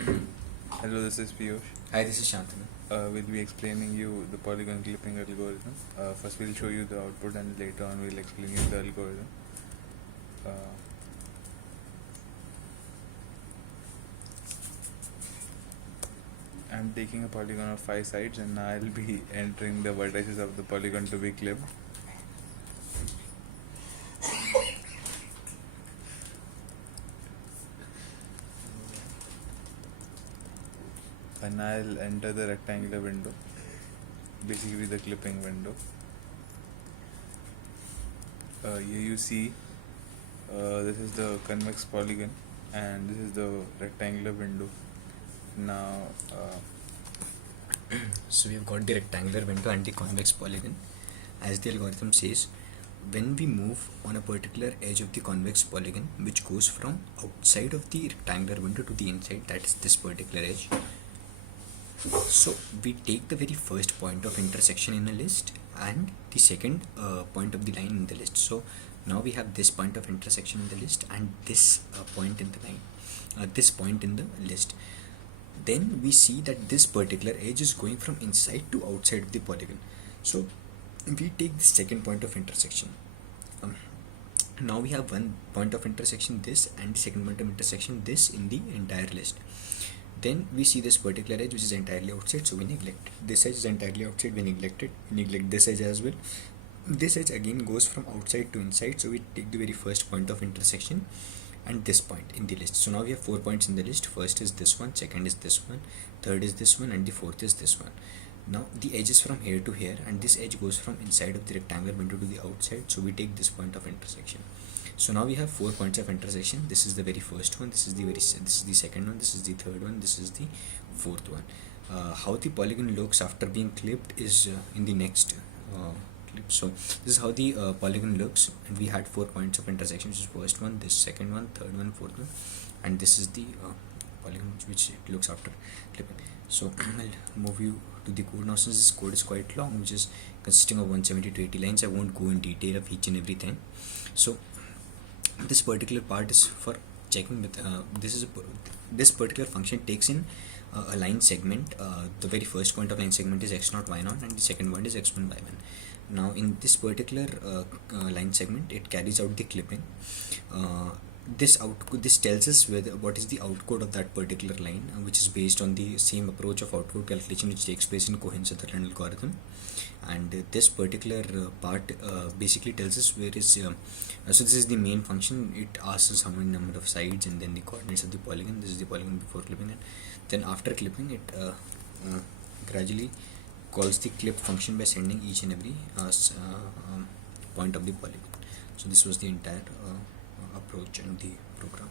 Hello, this is Piyush. Hi, this is Shantanu. We'll be explaining you the polygon clipping algorithm. First, we'll show you the output, and later on, we'll explain you the algorithm. Uh, I'm taking a polygon of 5 sides, and now I'll be entering the vertices of the polygon to be clipped. And I'll enter the rectangular window, basically the clipping window. Here you see this is the convex polygon, and this is the rectangular window. Now, So we've got the rectangular window and the convex polygon. As the algorithm says, when we move on a particular edge of the convex polygon, which goes from outside of the rectangular window to the inside, that is this particular edge. So we take the very first point of intersection in a list and the second point of the line in the list. So now we have this point of intersection in the list and this point in the line, this point in the list. Then we see that this particular edge is going from inside to outside of the polygon. So we take the second point of intersection. Now we have one point of intersection this and the second point of intersection this in the entire list. Then we see this particular edge which is entirely outside, so we neglect it. This edge is entirely outside, we neglect it. We neglect this edge as well. This edge again goes from outside to inside, so we take the very first point of intersection and this point in the list. So now we have 4 points in the list. First is this one, second is this one, third is this one, and the fourth is this one. Now the edge is from here to here, and this edge goes from inside of the rectangular window to the outside, so we take this point of intersection. So now we have 4 points of intersection. This is the very first one, this is the second one, this is the third one, this is the fourth one. How the polygon looks after being clipped is in the next clip. So this is how the polygon looks, and we had 4 points of intersection, which is first one, this second one, third one, fourth one, and this is the polygon which it looks after clipping. So I'll move you to the code now. Since this code is quite long, which is consisting of 170 to 80 lines, I won't go in detail of each and everything. So this particular part is for checking with this particular function takes in a line segment. The very first point of line segment is x0 y0 and the second point is x1 y1. Now in this particular line segment, it carries out the clipping. This tells us what is the outcode of that particular line, which is based on the same approach of outcode calculation which takes place in Cohen-Sutherland algorithm. And this particular part basically tells us where is so this is the main function. It asks us how many number of sides and then the coordinates of the polygon. This is the polygon before clipping, and then after clipping it gradually calls the clip function by sending each and every point of the polygon. So this was the entire approach and the program.